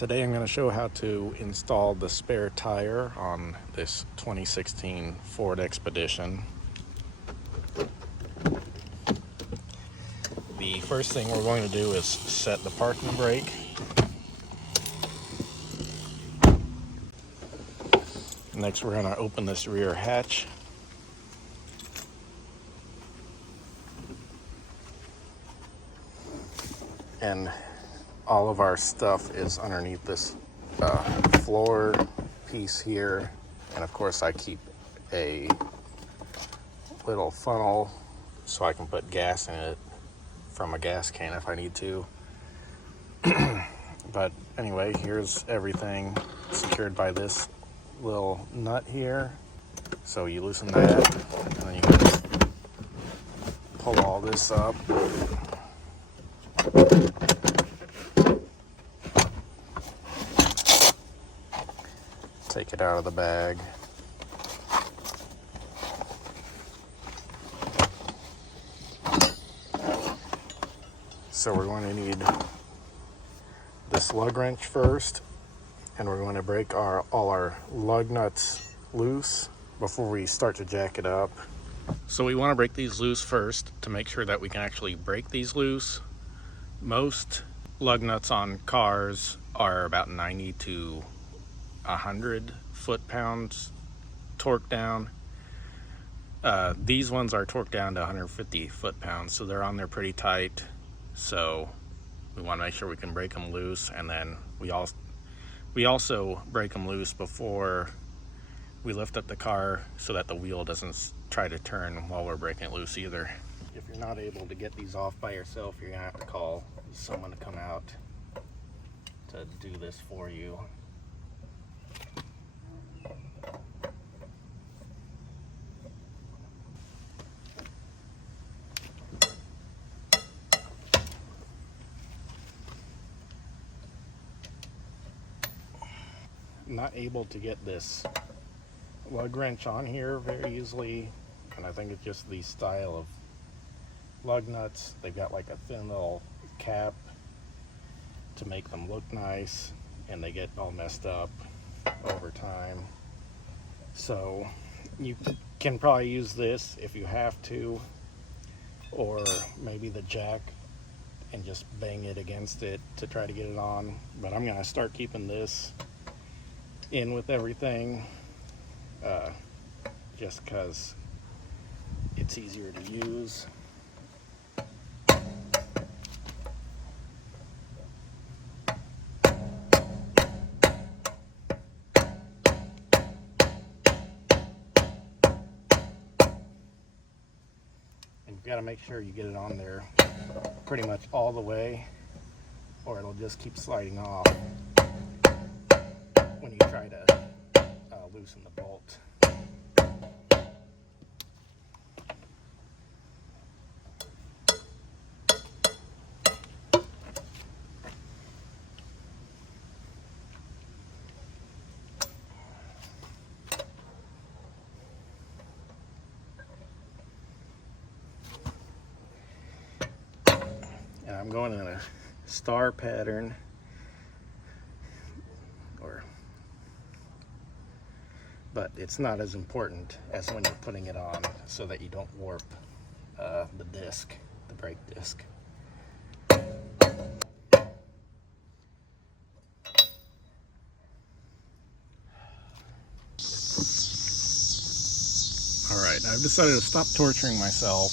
Today I'm going to show how to install the spare tire on this 2016 Ford Expedition. The first thing we're going to do is set the parking brake. Next we're going to open this rear hatch. And all of our stuff is underneath this floor piece here. And of course I keep a little funnel so I can put gas in it from a gas can if I need to. But anyway, here's everything secured by this little nut here. So you loosen that and then you pull all this up. Take it out of the bag. So we're going to need this lug wrench first, and we're going to break all our lug nuts loose before we start to jack it up. So we want to break these loose first to make sure that we can actually break these loose. Most lug nuts on cars are about 90 to 100 foot-pounds torque down. These ones are torqued down to 150 foot-pounds, so they're on there pretty tight. So we want to make sure we can break them loose, and then we also break them loose before we lift up the car so that the wheel doesn't try to turn while we're breaking it loose either. If you're not able to get these off by yourself, you're gonna have to call someone to come out to do this for you. Not able to get this lug wrench on here very easily, and I think it's just the style of lug nuts. They've got like a thin little cap to make them look nice, and they get all messed up over time. So you can probably use this if you have to, or maybe the jack and just bang it against it to try to get it on. But I'm gonna start keeping this in with everything, just because it's easier to use. And you've got to make sure you get it on there pretty much all the way, or it'll just keep sliding off when you try to loosen the bolt. And I'm going in a star pattern, but it's not as important as when you're putting it on, so that you don't warp the disc, the brake disc. Alright, I've decided to stop torturing myself,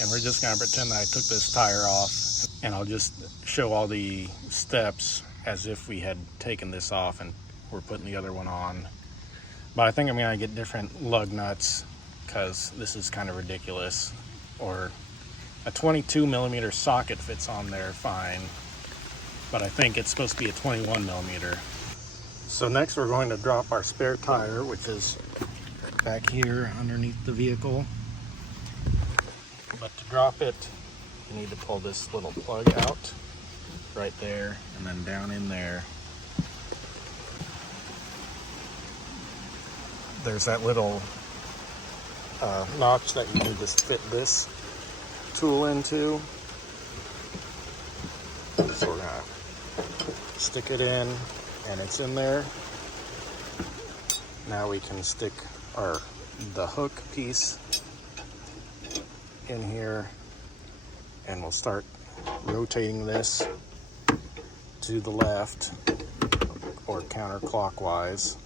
and we're just going to pretend that I took this tire off, and I'll just show all the steps as if we had taken this off and we're putting the other one on. But I think I'm going to get different lug nuts because this is kind of ridiculous. Or a 22 millimeter socket fits on there fine, but I think it's supposed to be a 21 millimeter. So next we're going to drop our spare tire, which is back here underneath the vehicle. But to drop it, you need to pull this little plug out right there, and then down in there there's that little notch that you can just fit this tool into. So we're gonna stick it in, and it's in there. Now we can stick the hook piece in here, and we'll start rotating this to the left or counterclockwise.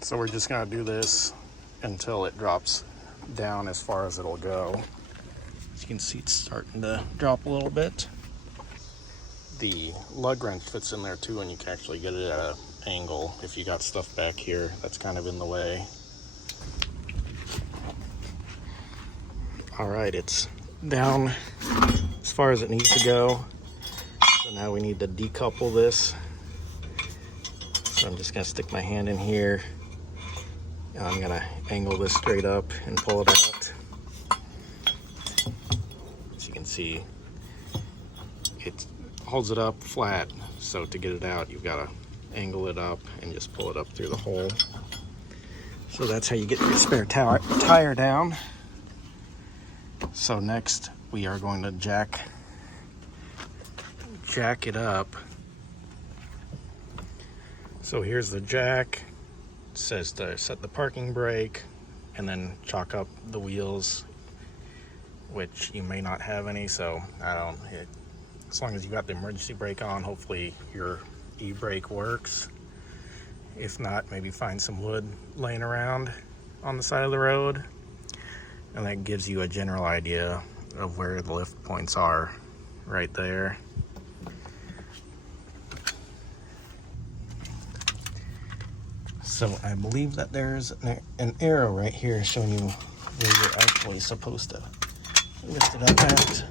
So we're just going to do this until it drops down as far as it'll go. As you can see, it's starting to drop a little bit. The lug wrench fits in there too, and you can actually get it at an angle if you got stuff back here that's kind of in the way. All right, it's down as far as it needs to go. So now we need to decouple this. So I'm just going to stick my hand in here. And I'm going to angle this straight up and pull it out. As you can see, it holds it up flat. So to get it out, you've got to angle it up and just pull it up through the hole. So that's how you get your spare tire down. So next we are going to jack it up. So here's the jack. It says to set the parking brake and then chalk up the wheels, which you may not have any, so as long as you got the emergency brake on, hopefully your e-brake works. If not, maybe find some wood laying around on the side of the road, and that gives you a general idea of where the lift points are right there. So I believe that there's an arrow right here showing you where you're actually supposed to lift it up at.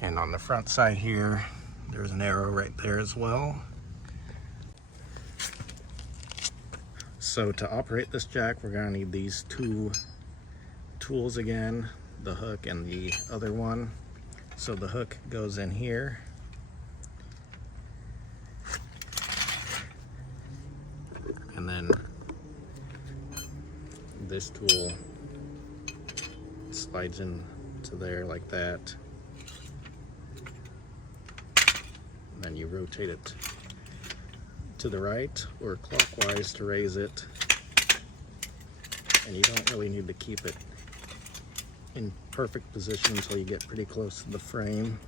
And on the front side here, there's an arrow right there as well. So to operate this jack, we're going to need these two tools again, the hook and the other one. So the hook goes in here. And then this tool slides into there like that. And then you rotate it to the right or clockwise to raise it. And you don't really need to keep it in perfect position until you get pretty close to the frame.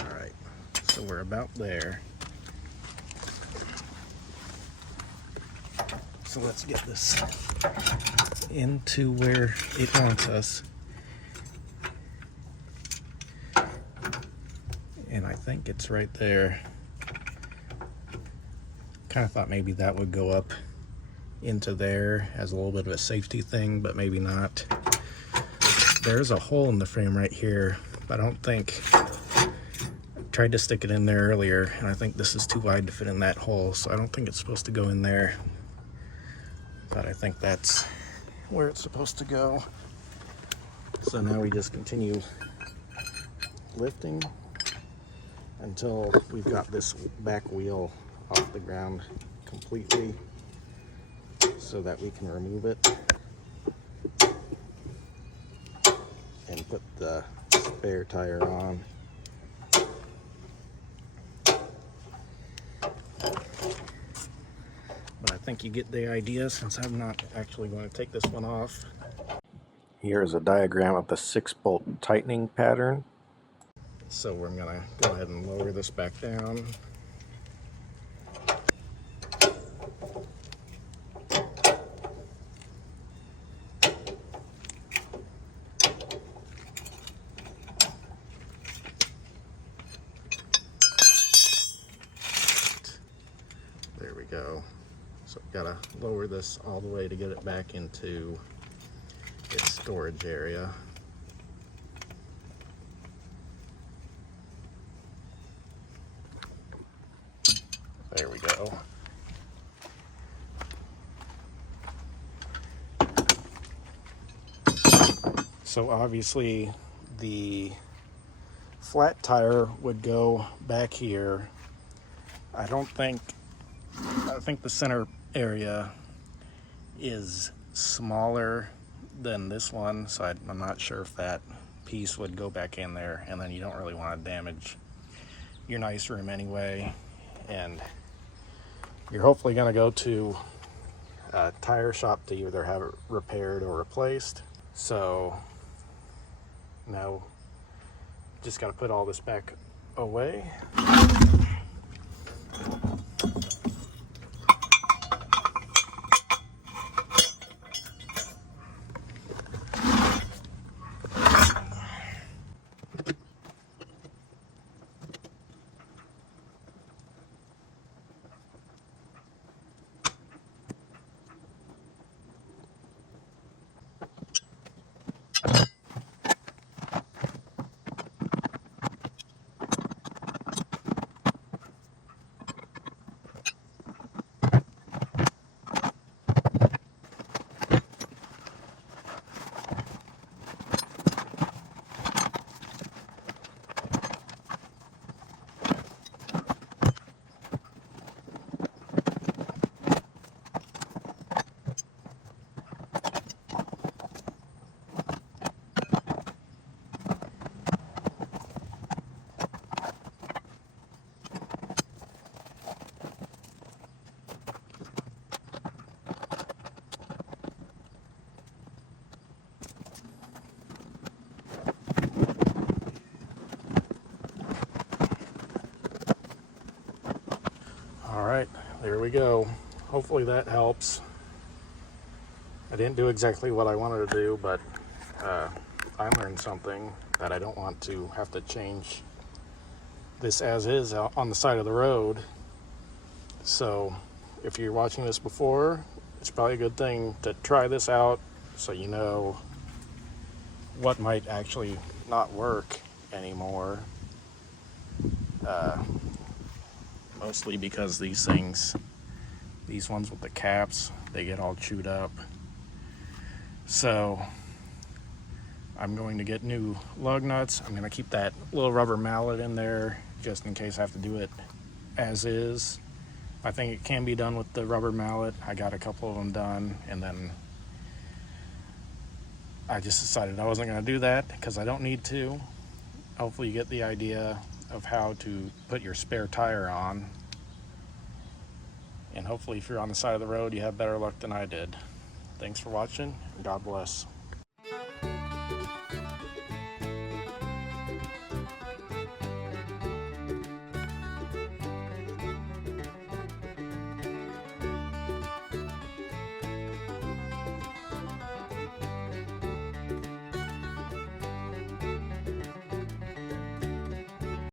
Alright, so we're about there. So let's get this into where it wants us. And I think it's right there. Kind of thought maybe that would go up into there as a little bit of a safety thing, but maybe not. There's a hole in the frame right here, but I don't think, I tried to stick it in there earlier, and I think this is too wide to fit in that hole, so I don't think it's supposed to go in there. But I think that's where it's supposed to go. So now we just continue lifting until we've got this back wheel off the ground completely so that we can remove it and put the spare tire on. But I think you get the idea since I'm not actually going to take this one off. Here is a diagram of the 6-bolt tightening pattern. So we're going to go ahead and lower this back down. There we go. So we've got to lower this all the way to get it back into its storage area. There we go. So obviously the flat tire would go back here. I think the center area is smaller than this one, so I'm not sure if that piece would go back in there, and then you don't really want to damage your nice room anyway, and you're hopefully going to go to a tire shop to either have it repaired or replaced. So now just got to put all this back away. All right, there we go. Hopefully that helps. I didn't do exactly what I wanted to do, but I learned something that I don't want to have to change this as is out on the side of the road. So if you're watching this before, it's probably a good thing to try this out so you know what might actually not work anymore. Mostly because these ones with the caps, they get all chewed up. So I'm going to get new lug nuts. I'm going to keep that little rubber mallet in there just in case I have to do it as is. I think it can be done with the rubber mallet. I got a couple of them done, and then I just decided I wasn't going to do that because I don't need to. Hopefully you get the idea of how to put your spare tire on, and hopefully if you're on the side of the road you have better luck than I did. Thanks for watching, and God bless.